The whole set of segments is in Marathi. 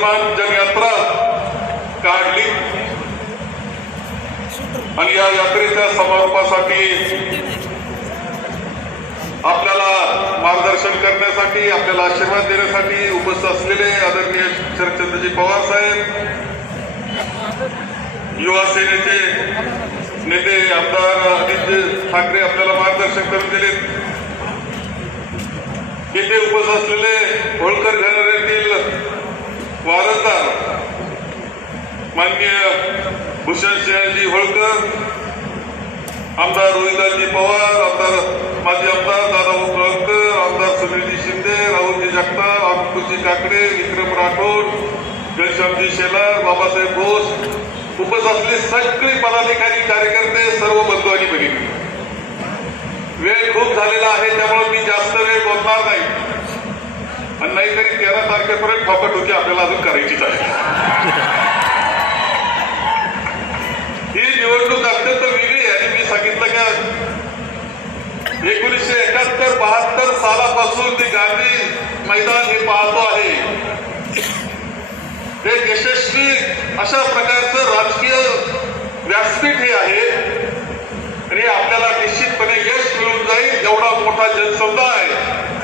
स्वाभिमान जनयात्रा काढली. आणि या यात्रेच्या समारोपासाठी आपल्याला मार्गदर्शन करण्यासाठी आपल्याला आशीर्वाद देण्यासाठी उपस्थित असलेले आदरणीय शरदचंद्रजी पवार साहेब युवा सेनेचे नेते आमदार आदित्य ठाकरे आपल्याला मार्गदर्शन करून दिले येथे उपस्थित असलेले होळकर घराण्यातील वारसदार माननीय भूषण सिंहजी होळकर आमदार रोहिदासजी पवार आमदार माजी आमदार दादाभाऊ कळकर आमदार सुनीलजी शिंदे राहुलजी जगताप अंकुशजी काकडे विक्रम राठोड घनश्यामजी शेलार बाबासाहेब बोस उपस्थित असले सगळे पदाधिकारी कार्यकर्ते सर्व बंधू आणि भगिनी. वेळ खूप झालेला आहे त्यामुळे मी जास्त वेळ बोलणार नाही. आणि नाहीतरी तेरा तारखेपर्यंत ठोकाठोकी आपल्याला अजून करायचीच आहे ही निवडणूक अत्यंत वेगळी आणि मी सांगितलं का एकोणीसशे एकाहत्तर बहात्तर सालापासून ती गांधी मैदान हे पाहतो आहे. हे यशस्वी अशा प्रकारचं राजकीय व्यासपीठ हे आहे. आणि आपल्याला निश्चितपणे यश मिळून जाईल. एवढा मोठा जनसमुदाय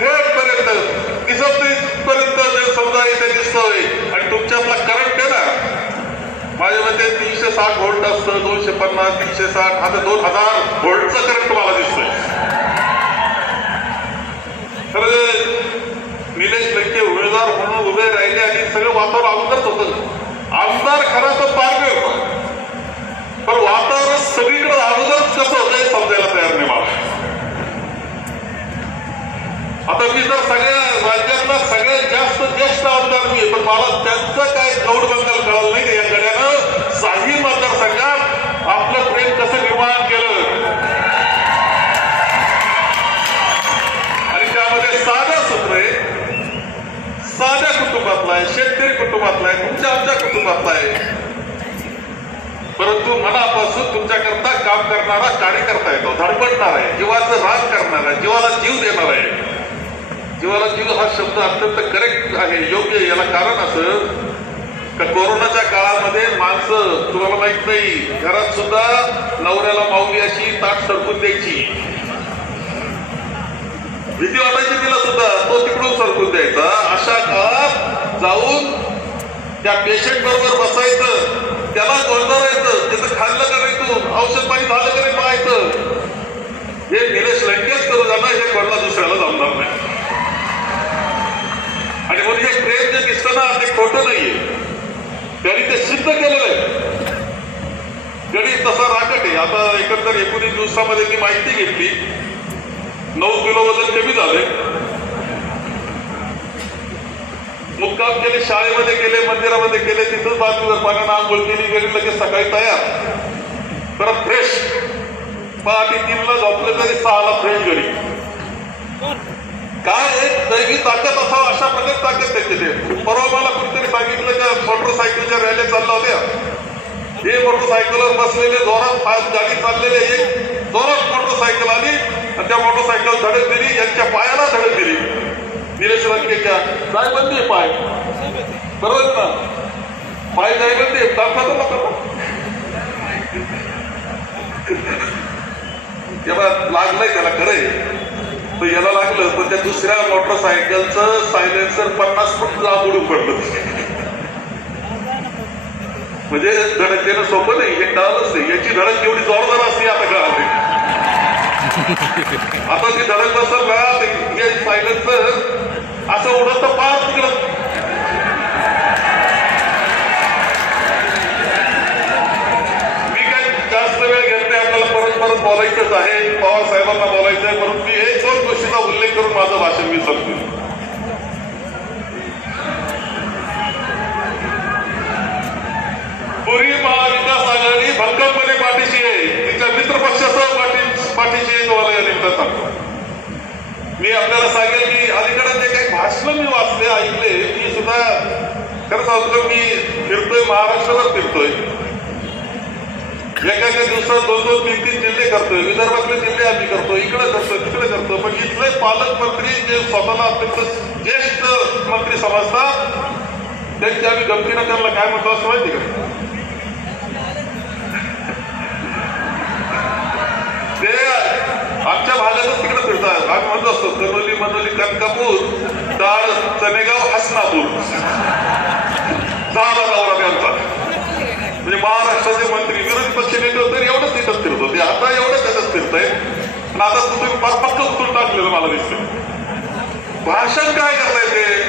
थेटपर्यंत दिसत पर्यंत जनसमुदाय इथे दिसतोय आणि तुमच्यातला करंट आहे ना माझ्या मते तीनशे साठ व्होल्ट असतं दोनशे पन्नास तीनशे साठ आता दोन हजार व्होल्टचं करंट तुम्हाला दिसतोय. खरं निलेश लंके उमेदवार म्हणून उभे राहिले आणि सगळं वातावरण अगोदरच होतं. आमदार खरा तर पारवे होता. पण वातावरण सगळीकडे अगोदरच कसं होतं समजायला तयार नाही मला. आता मी तर सगळ्या सगळ्यात जास्त ज्येष्ठ आमदार मी. पण मला त्यांचं काय गौडबंगाल कळलं नाही का या गड्यानं? साही मतदारसंघात आपलं प्रेम कसं निर्माण केलं. आणि त्यामध्ये साधं सूत्र आहे. साध्या कुटुंबातला आहे शेतकरी कुटुंबातला आहे तुमच्या आमच्या कुटुंबातला आहे. परंतु मनापासून तुमच्याकरता काम करणारा कार्यकर्ता येतो धडपडणार आहे. जीवाचं राग करणार आहे. जीवाला जीव देणार आहे. जीवाला जीव हा शब्द अत्यंत करेक्ट आहे योग्य याला कारण असं का कोरोनाच्या काळामध्ये माणसं तुम्हाला माहीत नाही घरात सुद्धा नवऱ्याला माऊली अशी ताट सरकून द्यायची. भीती वाटायची तिला सुद्धा तो तिकडून सरकून द्यायचा. अशा काळात जाऊन त्या पेशंट बरोबर बसायचं त्याला गोंधळायचं त्याचं खाल्लं का नाही तू औषध पाणी झालं का नाही पाहायचं. हे निलेश लंकेच करू जाणं हे कोणाला दुसऱ्याला जमणार नाही. आणि म्हणून हे प्रेम जे दिसतं ना ते खोटं नाहीये. त्यांनी ते सिद्ध केलेलं आहे. गणित तसा राकट आहे. आता एकंदर एकोणीस दिवसामध्ये मी माहिती घेतली. नऊ किलो वजन कमी झाले मुक्काम केले शाळेमध्ये केले मंदिरामध्ये केले तिथंच बाजूवर पाण्यानं आंघोळ केली गेली लगेच सकाळी तयार. परत फ्रेश पहाटे तीनला झोपले तरी सहाला फ्रेश घरी. काय एक दैवी ताकद असावं. अशा परवा मला कुठेतरी सांगितलं का मोटरसायकलच्या रॅल्या चालल्या होत्या. हे मोटरसायकलवर बसलेले जोरात फास्ट गाडी चाललेले एक जोरात मोटरसायकल आली आणि त्या मोटरसायकल धडक दिली यांच्या पायाला धडक दिली. निलेश रंगेच्या जायबंदी आहे पाय. बरोबर ना? पाय जायबंदी आहे. दाखवा तर तेव्हा लागलंय त्याला खरंय याला लागलं पण त्या दुसऱ्या मोटरसायकलचं सायलेन्सर पन्नास फूट लांब उडून पडलं. म्हणजे धडक देणं सोपं नाही हे कळालंच नाही. याची धडक एवढी जोरदार असते आता कळाली. आता ती धडक नसेल ना हे सायलेन्सर असं उडत तर पार तिकडं. मी काय जास्त वेळ घेत नाही आपल्याला परत परत बोलायचंच आहे. पवार साहेबांना बोलायचं आहे परंतु मी गोष्टीचा उल्लेख करून माझं भाषण मी संपतो पूर्वी महाविकास आघाडी भक्कमपणे पाठीशी आहे. तिच्या मित्रपक्षासह पाठी पाठीशी आहे तुम्हाला या सांगतो. मी आपल्याला सांगेल की अलीकडे जे काही भाषण मी वाचले ऐकले ती सुद्धा खरं सांगतो मी फिरतोय महाराष्ट्रावर फिरतोय. एका एका दिवसात दोन दोन तीन तीन जिल्हे करतोय. विदर्भातले जिल्हे आम्ही करतो इकडे करतो तिकडे करतो पण इथले पालकमंत्री जे स्वतःला अत्यंत ज्येष्ठ मंत्री समजतात त्यांची आम्ही गमतीनं त्यांना काय म्हणतो असं माहिती का? ते आमच्या भागातच तिकडे फिरतात. आम्ही म्हणत असतो कनोली मनोली कनकापूर दाळ चनेगाव हसनापूर. दहा नवरा त्यांचा म्हणजे महाराष्ट्राचे मंत्री विरोधी पक्ष नेते होते तरी एवढंच तिथं फिरत होते आता दिसतंय. आणि आता तुम्ही फार पक्क उचलून टाकलेलं मला दिसतंय. भाषण काय करताय ते?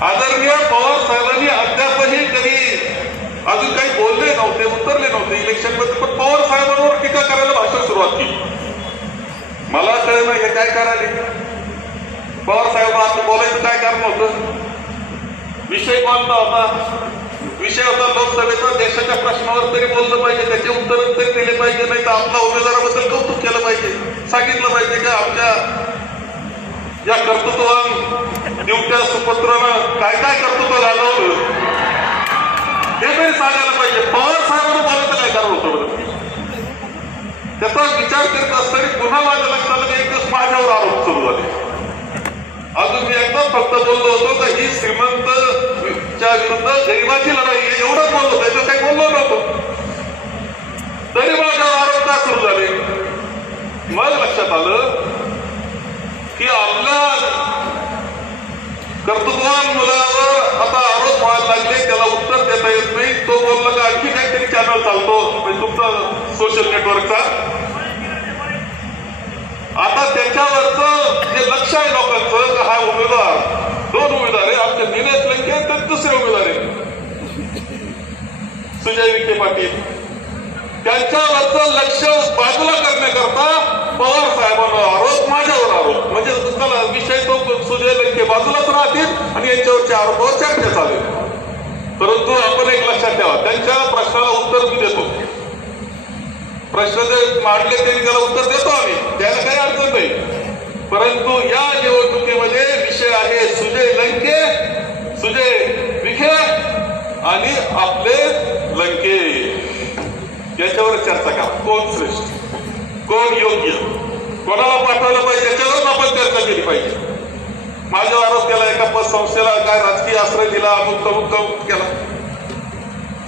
आदरणीय पवार साहेबांनी अद्यापही कधी अजून काही बोलले नव्हते उतरले नव्हते इलेक्शनमध्ये पण पवार साहेबांवर टीका करायला भाषण सुरुवात केली. मला कळलं हे काय करायले. पवार साहेब आता बोलायचं काय कारण होतं? विषय कोणता होता. विषय होता लोकसभेचा देशाच्या प्रश्नावर तरी बोललं पाहिजे त्याचे उत्तर तरी दिले पाहिजे नाही तर आपल्या उमेदवाराबद्दल कौतुक केलं पाहिजे. सांगितलं पाहिजे का आमच्या या कर्तृत्वान ड्युट्या सुपत्रानं काय काय कर्तृत्व घालवलं? हे तरी सांगायला पाहिजे. पवार साहेबांना बोलायचं काय कारण होतं बरं? त्याचा विचार करत असताना पुन्हा माझ्या लक्षात आलं की एक दिवस माझ्यावर आरोप सुरू झाले. अजून मी एकदा फक्त बोललो होतो का ही श्रीमंत च्या विरुद्ध गरिबाची लढाई आहे. एवढंच बोललो त्याचं काही बोललो नव्हतो. तरी माझ्यावर आरोप का सुरू झाले? मग लक्षात आलं की आपल्या कर्तृत्वान मुलावर आता आरोप व्हायला लागले त्याला उत्तर देता येत नाही. तो बोलला का आणखी काहीतरी चॅनल चालतो म्हणजे तुमचा सोशल नेटवर्कचा आता त्याच्यावरचं जे लक्ष आहे लोकांचं हा उमेदवार. दोन उमेदवार आहे आमच्या दिनेश लंके तर दुसरे उमेदवार आहेत. सुजय विखे पाटील. त्यांच्यावरचं लक्ष बाजूला करण्याकरता पवार साहेबांवर आरोप माझ्यावर आरोप. म्हणजे त्याला विषय तो सुजय लंके बाजूलाच राहतील आणि यांच्यावरचे आरोपावर चर्चा चालेल परंतु आपण एक लक्षात ठेवा त्यांच्या प्रश्नाला उत्तर मी देतो. प्रश्न जे मांडले त्यांनी त्याला उत्तर देतो आम्ही. त्याला काही अडचण नाही. परंतु या निवडणूक सुजय लंके सुजय विखे आणि आपले लंके. याच्यावर चर्चा करा. कोण श्रेष्ठ? कोण योग्य? कोणाला पाठवलं पाहिजे? त्याच्यावरच आपण चर्चा केली पाहिजे. माझ्या आरोप केला एका पतसंस्थेला काय राजकीय आश्रय दिला अमुक तमुक तमुक केला.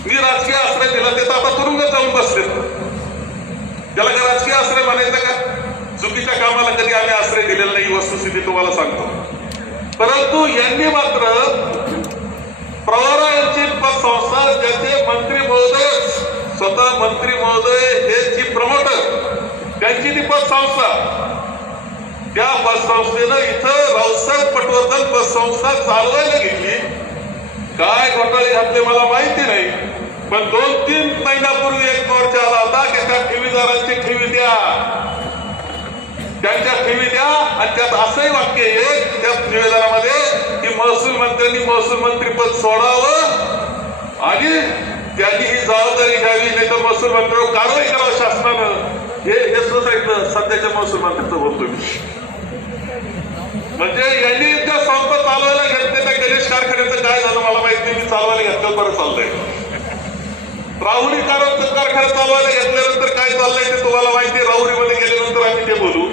मी राजकीय आश्रय दिला ते तर आता तुरुंगात जाऊन बसले त्याला काय राजकीय आश्रय म्हणायचं का? चुकीच्या कामाला कधी आम्ही आश्रय दिलेला नाही वस्तुस्थिती तुम्हाला सांगतो. परंतु यांनी मात्र प्रवरा यांची संस्था ज्याचे मंत्री महोदय स्वतः मंत्री महोदय हे जी प्रमोटर त्यांची ती पतसंस्था त्या पतसंस्थेनं इथं रावसाहेब पटवर्धन पतसंस्था चालवायला घेतली काय घोटाळे घातले मला माहिती नाही पण दोन तीन महिन्यापूर्वी एक मोर्चा आला होता की त्या ठेवीदारांची ठेवी द्या. त्यांच्या ठेवी द्या आणि त्यात असंही वाक्य आहे त्या निवेदनामध्ये की महसूल मंत्र्यांनी महसूल मंत्री पद सोडावं आणि त्यांनी ही जबाबदारी घ्यावी नाही तर महसूल मंत्र्यावर कारवाई करावं शासनानं. हे हे सुद्धा सध्याच्या महसूल मंत्र्याचं बोलतो मी. म्हणजे यांनी त्या संप चालवायला घेतले त्या गणेश कारखान्याचं काय झालं मला माहीत नाही मी चालवायला घेतलं बरं चाललंय राहुरी कार- कारखाना चालवायला घेतल्यानंतर काय चाललंय ते तुम्हाला माहिती आहे राहुरीमध्ये गेल्यानंतर आम्ही ते बोलू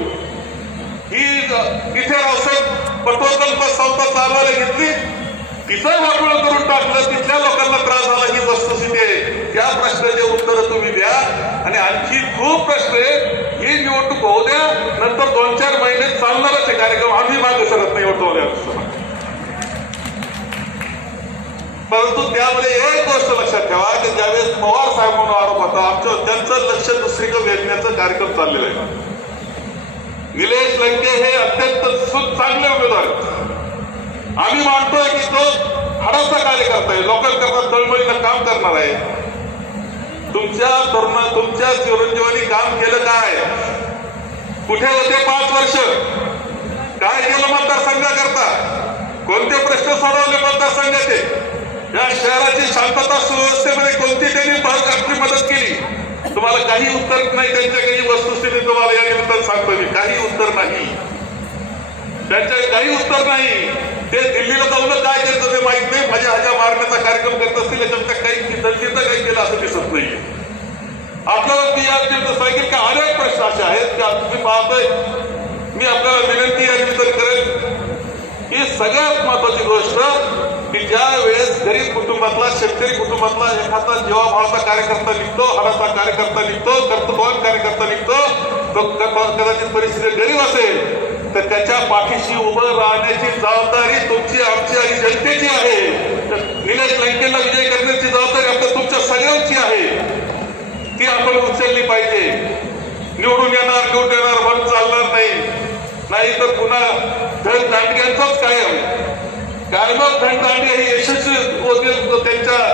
ही ज- इथे रावसाहेब पटवर्धन पत संस्था चालवायला घेतली तिथं वाटोळ करून टाकलं तिथल्या लोकांना त्रास झाला ही वस्तुस्थिती आहे. त्या प्रश्नाचे उत्तर तुम्ही द्या. आणि आणखी खूप प्रश्न आहे. ही निवडणूक होऊ द्या नंतर दोन चार महिने चालणारच आहे कार्यक्रम. आम्ही मागे सरत नाही होतो परंतु त्यामध्ये एक गोष्ट लक्षात ठेवा की ज्यावेळेस पवार साहेब म्हणून आरोप होता आमचं त्यांचं लक्ष दुसरीकडे वेधण्याचा कार्यक्रम चाललेला आहे. निलेश लंके हे अत्यंत चांगले उमेदवार आहेत. आम्ही मानतोय की तो हाडाचा कार्यकर्ता आहे. लोकांकरता तळमळीनं काम करणार आहे. तुमच्या तरुणा तुमच्या चिरंजीवानी काम केलं काय? कुठे होते पाच वर्ष? काय केलं मतदारसंघाकरता? कोणते प्रश्न सोडवले मतदारसंघाचे? या शहराची शांतता सुव्यवस्थेमध्ये कोणती त्यांनी आपली मदत केली? तुम्हाला काही उत्तर नाही त्यांच्या काही वस्तुस्थिती तुम्हाला या निमित्तानं सांगतो मी. काही उत्तर नाही. त्यांच्या काही उत्तर नाही. ते दिल्लीला जाऊनच काय करतं ते माहीत नाही. माझ्या हजा मारण्याचा कार्यक्रम करत असतील याच्यापेक्षा काही म्हणजे दर्जेचं काही केलं असं दिसत नाहीये. आपल्याला मी या सांगेल की? अनेक प्रश्न असे आहेत की आज तुम्ही पाहतोय. मी आपल्याला विनंती या तर करेन ही सगळ्यात महत्वाची गोष्ट की ज्या वेळेस गरीब कुटुंबातला शेतकरी कुटुंबातला एखादा जीवाभावाचा कार्यकर्ता निघतो हराचा कार्यकर्ता निघतो कर्तृत्वान कार्यकर्ता निघतो तो कदाचित परिस्थिती गरीब असेल. तर त्याच्या पाठीशी उभं राहण्याची जबाबदारी तुमची आमची आणि जनतेची आहे. तर निलेश लंकेला विजय करण्याची जबाबदारी आपल्या तुमच्या सगळ्यांची आहे. ती आपण उचलली पाहिजे. निवडून येणार निवडून येणार म्हणून चालणार नाही. नाही तर पुन्हा धन दांडग्यांचाच कायम. कायमच धनदांडे हे यशस्वी होतील त्यांच्या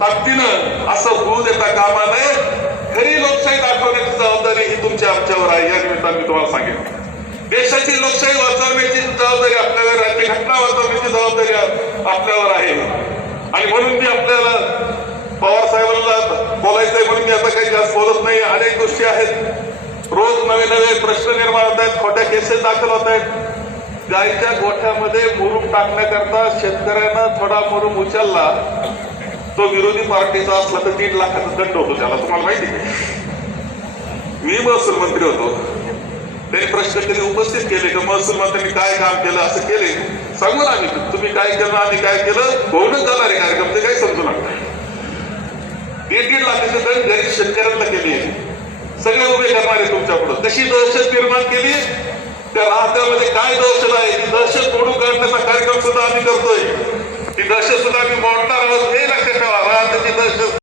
ताकदीनं असं होऊ देता कामा नये. खरी लोकशाही दाखवण्याची जबाबदारी ही तुमच्या आमच्यावर आहे. या निमित्तानं मी तुम्हाला सांगेन. देशाची लोकशाही वाचवण्याची जबाबदारी आपल्यावर आहे. घटना वाचवण्याची जबाबदारी आपल्यावर आहे. आणि म्हणून मी आपल्याला पवार साहेबांना बोलायचंय म्हणून मी आता काही जास्त बोलत नाही. अनेक गोष्टी आहेत. रोज नवे नवे प्रश्न निर्माण होत आहेत. खोट्या केसेस दाखल होत आहेत. गायच्या गोठ्यामध्ये मुरुम टाकण्याकरता शेतकऱ्यांना थोडा मुरुम उचलला तो विरोधी पार्टीचा असला तर तीन लाखाचा दंड होतो त्याला. तुम्हाला माहिती मी महसूल मंत्री होतो. त्यांनी प्रश्न कधी उपस्थित केले का? महसूल मंत्र्यांनी काय काम केलं? असं केले. सांगू ना आम्ही. तुम्ही काय केलं आणि काय केलं? होऊनच जाणारे कार्यक्रम ते काही समजू नका. दीड दीड लाखाचे दंड गरीब शेतकऱ्यांना केले. सगळे उभे करणारे तुमच्यापुढे कशी दहशत निर्माण केली? त्या राहत्यामध्ये काय दहशत आहे? ती दहशत मोडून काढण्याचा कार्यक्रम सुद्धा आम्ही करतोय. ती दहशत सुद्धा आम्ही मोडणार आहोत. हे लक्षात ठेवा. राहत्याची दहशत